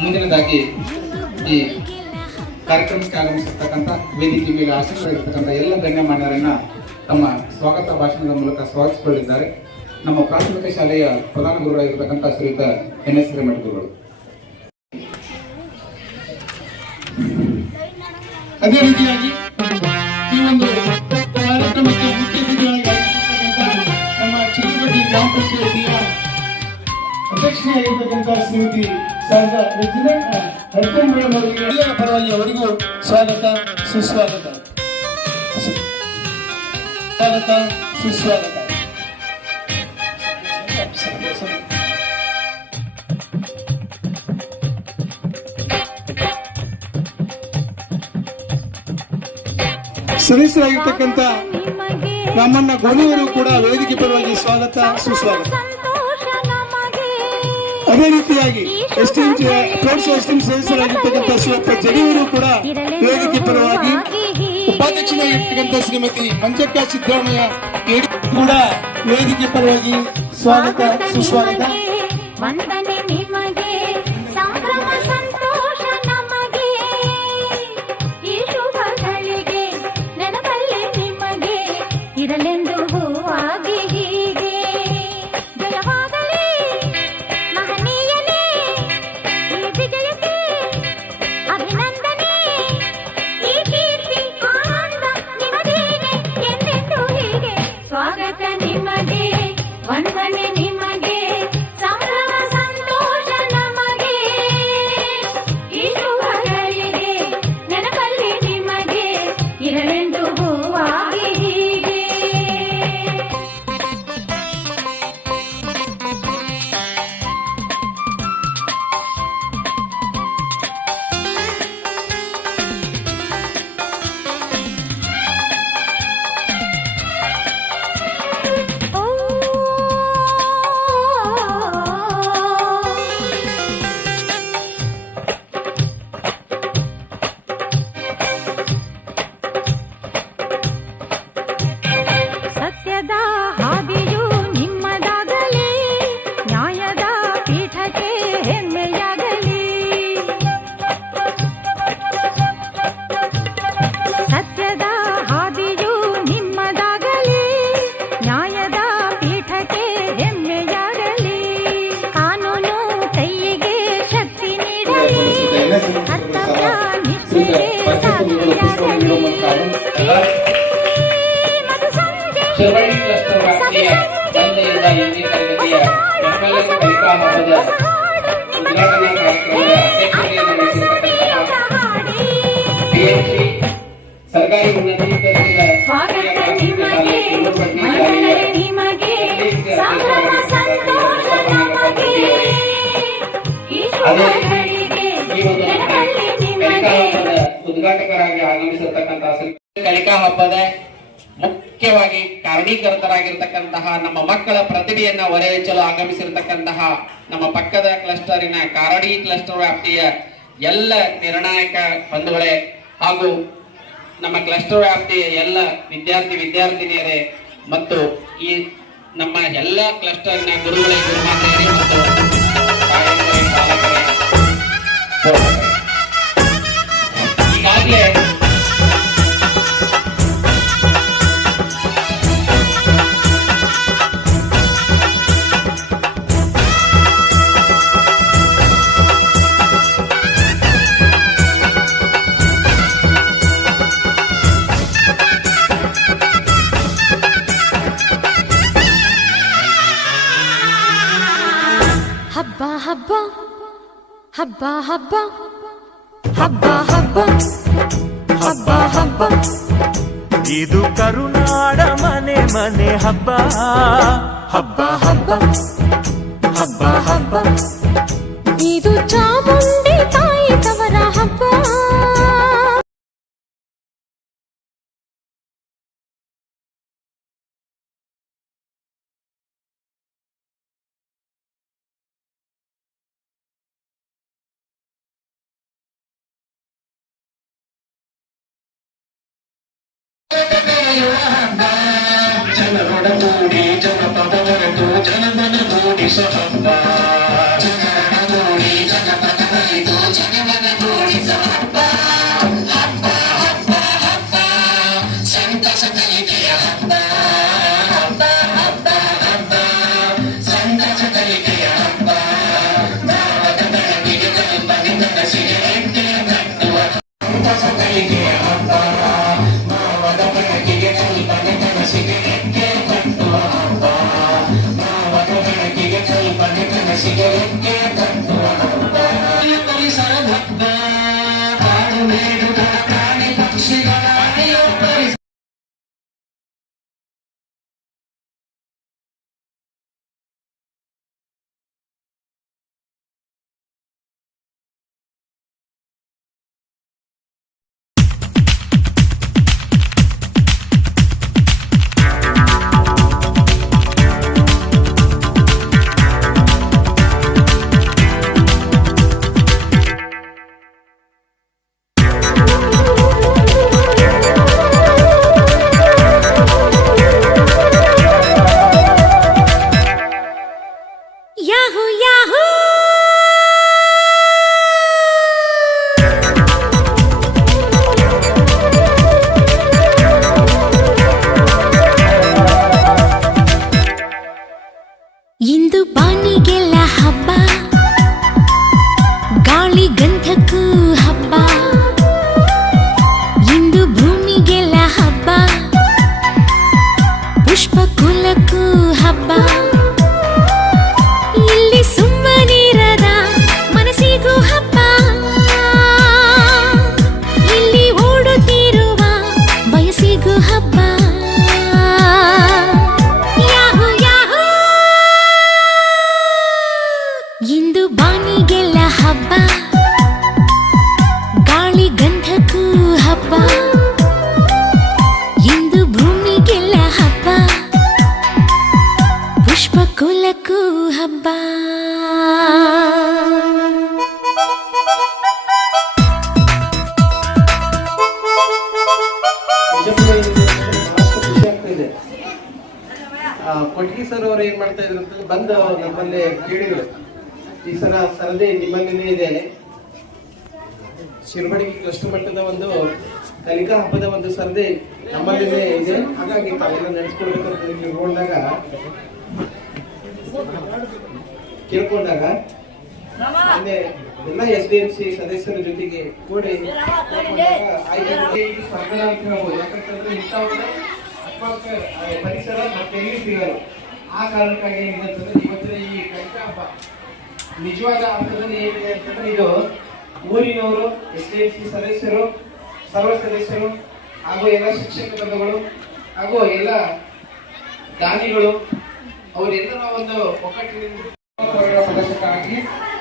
ಮುಂದಿನದಾಗಿ ಈ ಕಾರ್ಯಕ್ರಮಕ್ಕೆ ಆಗಮಿಸಿರ್ತಕ್ಕಂಥ ವೇದಿಕೆ ಮೇಲೆ ಆಸೀನರಾಗಿರ್ತಕ್ಕಂಥ ಎಲ್ಲ ಗಣ್ಯಮಾನ್ಯರನ್ನ ತಮ್ಮ ಸ್ವಾಗತ ಭಾಷಣದ ಮೂಲಕ ಸ್ವಾಗತಿಸಿಕೊಳ್ಳಿದ್ದಾರೆ. ನಮ್ಮ ಪ್ರಾಥಮಿಕ ಶಾಲೆಯ ಪ್ರಧಾನ ಗುರುಗಳಾಗಿರ್ತಕ್ಕಂಥ ಶ್ರೀಯುತ NS ಹಿರೇಮಠ ಗುರುಗಳು. ಅದೇ ರೀತಿಯಾಗಿ ಈ ಒಂದು ಕಾರ್ಯಕ್ರಮಕ್ಕೆ ಮುಖ್ಯ ಅತಿಥಿಗಳಾಗಿ ನಮ್ಮ ಚಿಕ್ಕಪಟ್ಟಿ ಗ್ರಾಮ ಪಂಚಾಯಿತಿಯ ಅಧ್ಯಕ್ಷರಾಗಿರ್ತಕ್ಕಂಥ ಶ್ರೀಮತಿ ಶಾರದಾ ಮೇಡಮ್ ಅವರಿಗೆ ಎಲ್ಲರ ಪರವಾಗಿ ಅವರಿಗೂ ಸ್ವಾಗತ ಸುಸ್ವಾಗತ. ಸದಸ್ಯರಾಗಿರ್ತಕ್ಕಂಥ ನಮ್ಮನ್ನ ಗೋಣಿಯವರು ಕೂಡ ವೇದಿಕೆ ಪರವಾಗಿ ಸ್ವಾಗತ ಸುಸ್ವಾಗತ. ಅದೇ ರೀತಿಯಾಗಿ ಸದಸ್ಯರಾಗಿರ್ತಕ್ಕಂಥ ಶಿವಪ್ಪ ಜಡಿಯವರು ಕೂಡ ವೇದಿಕೆ ಪರವಾಗಿ, ಉಪಾಧ್ಯಕ್ಷರಾಗಿರ್ತಕ್ಕಂಥ ಶ್ರೀಮತಿ ಮಂಜಕ್ಕ ಸಿದ್ದರಾಮಯ್ಯ ಕೂಡ ವೇದಿಕೆ ಪರವಾಗಿ ಸ್ವಾಗತ ಸುಸ್ವಾಗತ. ಸರ್ಕಾರಿ ಉದ್ಘಾಟಕರಾಗಿ ಆಗಮಿಸಿರ್ತಕ್ಕಂತಹ ಕಲಿಕಾ ಹಬ್ಬದ ಮುಖ್ಯವಾಗಿ ಕಾರಣೀಕರ್ತರಾಗಿರ್ತಕ್ಕಂತಹ ನಮ್ಮ ಮಕ್ಕಳ ಪ್ರತಿಭೆಯನ್ನ ಹೊರಹೊಚ್ಚಲು ಆಗಮಿಸಿರ್ತಕ್ಕಂತಹ ನಮ್ಮ ಪಕ್ಕದ ಕ್ಲಸ್ಟರಿನ ಕಾರಡಿ ಕ್ಲಸ್ಟರ್ ವ್ಯಾಪ್ತಿಯ ಎಲ್ಲ ನಿರ್ಣಾಯಕ ಬಂಧುಗಳೇ ಹಾಗೂ ನಮ್ಮ ಕ್ಲಸ್ಟರ್ ವ್ಯಾಪ್ತಿಯ ಎಲ್ಲ ವಿದ್ಯಾರ್ಥಿನಿಯರೇ ಮತ್ತು ಈ ನಮ್ಮ ಎಲ್ಲ ಕ್ಲಸ್ಟರ್ನ ಗುರುಗಳೇ, ಗುರುಮಾತೆಯರೇ ಮತ್ತು ಈಗಾಗಲೇ ಹಬ್ಬ ಹಬ್ಬ ಹಬ್ಬ ಹಬ್ಬ ಹಬ್ಬ ಹಬ್ಬ ಇದು ಕರುನಾಡ ಮನೆ ಮನೆ ಹಬ್ಬ ಹಬ್ಬ ಹಬ್ಬ ಹಬ್ಬ ಹಬ್ಬ ಇದು ಚಾಮುಂಡಿ ತಾಯಿ ತವರ ಹಬ್ಬ. ಜನರೊಡಗೂಡಿ ಜನಪದವರೆದು ಜನಮನ ಗೂಡಿಸ ಹಬ್ಬ, ಜನರೊಡಗೂಡಿ ಜನಪದವರೆದು ಗಾಳಿ ಗಂಧಕ್ಕೂ ಹಬ್ಬ, ಇಂದು ಭೂಮಿಗೆಲ್ಲ ಹಬ್ಬ, ಪುಷ್ಪ ಕುಲಕ್ಕೂ ಹಬ್ಬ, ಇಲ್ಲಿ ಸುಮ್ಮನಿರದ ಮನಸ್ಸಿಗೂ ಹಬ್ಬ, ಇಲ್ಲಿ ಓಡುತ್ತಿರುವ ವಯಸ್ಸಿಗೂ ಹಬ್ಬ. ಯಾಹೂ ಯಾಹೂ, ಇಂದು ಬಾನಿಗೆಲ್ಲ ಹಬ್ಬ, ಗಾಳಿ ಗಂಧಕ್ಕೂ ಹಬ್ಬ, ಇಂದು ಭೂಮಿಗೆಲ್ಲ ಹಬ್ಬ, ಪುಷ್ಪ ಕುಲಕ್ಕೂ ಹಬ್ಬ. ಖುಷಿ ಆಗ್ತಾ ಇದೆ. ಕೊಟ್ಗಿ ಸರ್ ಅವರು ಏನ್ ಮಾಡ್ತಾ ಇದ್ರು ಅಂತ ಬಂದು ನಮ್ಮಲ್ಲಿ ಕೇಳಿದ್ರು, ಈ ಸಲ ಸರದಿ ನಿಮ್ಮಲ್ಲಿನೇ ಇದೆ, ಶಿರ್ಬಡಿಗೆ ಕೃಷ್ಣ ಮಟ್ಟದ ಒಂದು ಕಲಿಕಾ ಹಬ್ಬದ ಒಂದು ಸರದಿ ನಮ್ಮಲ್ಲಿನೇ ಇದೆ, ಹಾಗಾಗಿ ತಾವೆಲ್ಲ ನಡೆಸ್ಕೊಳ್ಬೇಕಂತ ನಿಮಗೆ ನೋಡಿದಾಗ ಕೇಳ್ಕೊಂಡಾಗ ಮೊನ್ನೆ ಎಲ್ಲ SDMC ಸದಸ್ಯರ ಜೊತೆಗೆ ಕೂಡಿ ಸ್ಪರ್ಧೆ ಅಂತ ಹೇಳ್ಬೋದು. ಯಾಕಂತಂದ್ರೆ ಇಂಥವ್ರೆ ಪರಿಸರ ಮತ್ತೆ ಎಲ್ಲಿ ಸಿಗಲ್ಲ. ಆ ಕಾರಣಕ್ಕಾಗಿ ಏನಂತಂದ್ರೆ ಇವತ್ತಿನ ಈ ಕಲಿಕಾ ಹಬ್ಬ ನಿಜವಾದ ಅರ್ಥದಲ್ಲಿ ಏನಿದೆ ಅಂತಂದ್ರೆ ಇದು ಊರಿನವರು, SDMC ಸದಸ್ಯರು, ಸರ್ವ ಸದಸ್ಯರು ಹಾಗೂ ಎಲ್ಲ ಶಿಕ್ಷಕ ವರ್ಗಗಳು ಹಾಗೂ ಎಲ್ಲ ದಾನಿಗಳು ಅವರೆಲ್ಲರ ಒಂದು ಒಕ್ಕಟ್ಟಿನಿಂದ ಪ್ರದರ್ಶನಕ್ಕಾಗಿ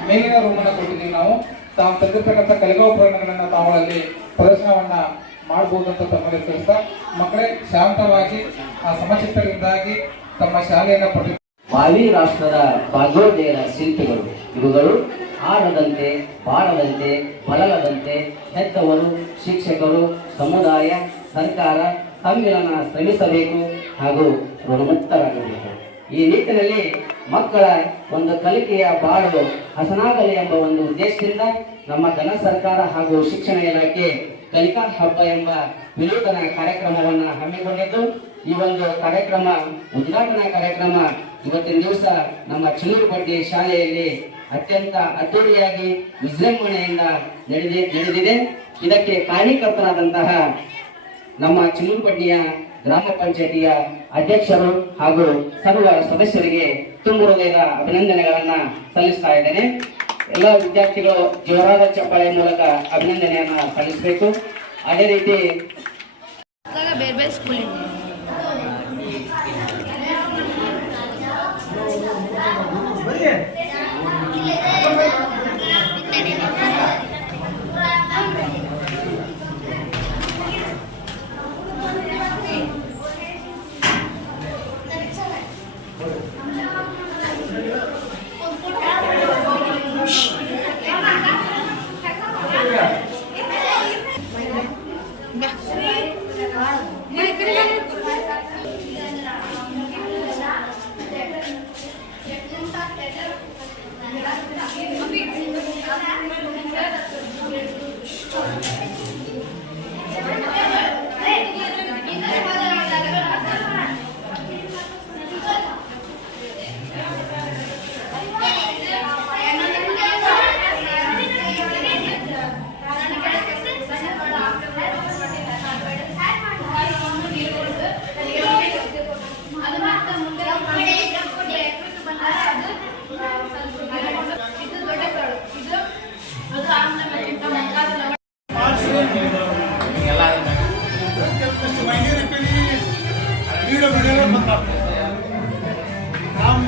ಮೇಲಿನ ರೂಮ್ ಅನ್ನು ಕೊಟ್ಟಿದ್ದೀವಿ. ನಾವು ತಾವು ತಂದಿರ್ತಕ್ಕಂಥ ಕಲಿಕಾ ಉಪಕರಣಗಳನ್ನ ತಾವುಗಳಲ್ಲಿ ಪ್ರದರ್ಶನವನ್ನ ಮಾಡಬಹುದು ಅಂತ ತಮ್ಮಲ್ಲಿ ತಿಳಿಸ್ತಾ, ಮಕ್ಕಳೇ ಶಾಂತವಾಗಿ ಸಮಚಿತ್ತದಿಂದಾಗಿ ತಮ್ಮ ಶಾಲೆಯನ್ನ ಪಡೆದು ಭಾವಿ ರಾಷ್ಟ್ರದ ಭಾಗ್ಯೋದಯದ ಶಿಲ್ಪಿಗಳು ಇವುಗಳು ಆಡದಂತೆ ಬಾಳದಂತೆ ಬಳಲದಂತೆ ಹೆತ್ತವರು, ಶಿಕ್ಷಕರು, ಸಮುದಾಯ, ಸರ್ಕಾರ ಸಮ್ಮಿಲನ ಶ್ರಮಿಸಬೇಕು ಹಾಗೂ ಋಣಮುಕ್ತರಾಗಬೇಕು. ಈ ನಿಟ್ಟಿನಲ್ಲಿ ಮಕ್ಕಳ ಒಂದು ಕಲಿಕೆಯ ಬಾಳು ಹಸನಾಗಲಿ ಎಂಬ ಒಂದು ಉದ್ದೇಶದಿಂದ ನಮ್ಮ ಘನ ಸರ್ಕಾರ ಹಾಗೂ ಶಿಕ್ಷಣ ಇಲಾಖೆ ಕಲಿಕಾ ಹಬ್ಬ ಎಂಬ ವಿನೂತನ ಕಾರ್ಯಕ್ರಮವನ್ನು ಹಮ್ಮಿಕೊಂಡಿದ್ದು, ಈ ಒಂದು ಕಾರ್ಯಕ್ರಮ ಉದ್ಘಾಟನಾ ಕಾರ್ಯಕ್ರಮ ಇವತ್ತಿನ ದಿವಸ ನಮ್ಮ ಚಿನ್ನೂರುಪಟ್ಟಿ ಶಾಲೆಯಲ್ಲಿ ಅತ್ಯಂತ ಅದ್ದೂರಿಯಾಗಿ ವಿಜೃಂಭಣೆಯಿಂದ ನಡೆದಿದೆ. ಇದಕ್ಕೆ ಕಾರಣೀಕರ್ತರಾದಂತಹ ನಮ್ಮ ಚಿನ್ನೂರುಪಟ್ಟಿಯ ಗ್ರಾಮ ಪಂಚಾಯತಿಯ ಅಧ್ಯಕ್ಷರು ಹಾಗೂ ಸರ್ವ ಸದಸ್ಯರಿಗೆ ತುಂಬ ಹೃದಯದ ಅಭಿನಂದನೆಗಳನ್ನ ಸಲ್ಲಿಸ್ತಾ ಇದ್ದೇನೆ. ಎಲ್ಲ ವಿದ್ಯಾರ್ಥಿಗಳು ಜೋರಾದ ಚಪ್ಪಾಳೆ ಮೂಲಕ ಅಭಿನಂದನೆಯನ್ನ ಸಲ್ಲಿಸಬೇಕು. ಅದೇ ರೀತಿ ಬೇರೆ ಬೇರೆ ಸ್ಕೂಲಿಂದ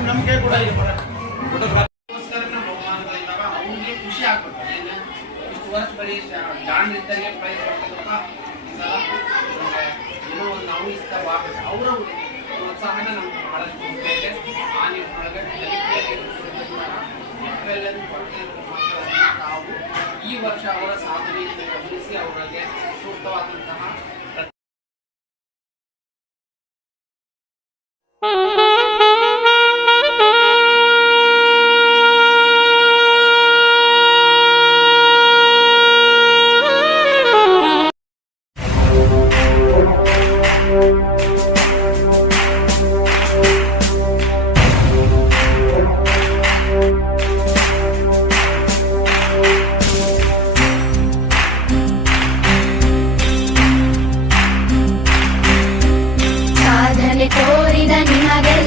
ನಮ್ಗೆ ಕೂಡ ಖುಷಿ ಆಗ್ಬೇಕು. ಇಷ್ಟು ವರ್ಷ ಬರೀ ಜಾಣ ಇದ್ದಂಗೆ ಪ್ರೈಸ್ ಕೊಡ್ತದಪ್ಪ, ಈ ಸಲ ಏನೋ ಒಂದು ನಾವು ಇಷ್ಟವ ಅವರ ಪ್ರೋತ್ಸಾಹನ ನಮ್ಗೆ ಬಹಳಷ್ಟು ಮುಖ್ಯ ಇದೆ. ಆ ನಿಟ್ಟಿನೊಳಗೆ ಮಕ್ಕಳೆಲ್ಲರೂ ಕೊಡ್ತಿರುವ ಮಕ್ಕಳನ್ನು ನಾವು ಈ ವರ್ಷ ಅವರ ಸಾಧನೆಯನ್ನು ಗಮನಿಸಿ ಅವರಿಗೆ ಸೂಕ್ತವಾದಂತಹ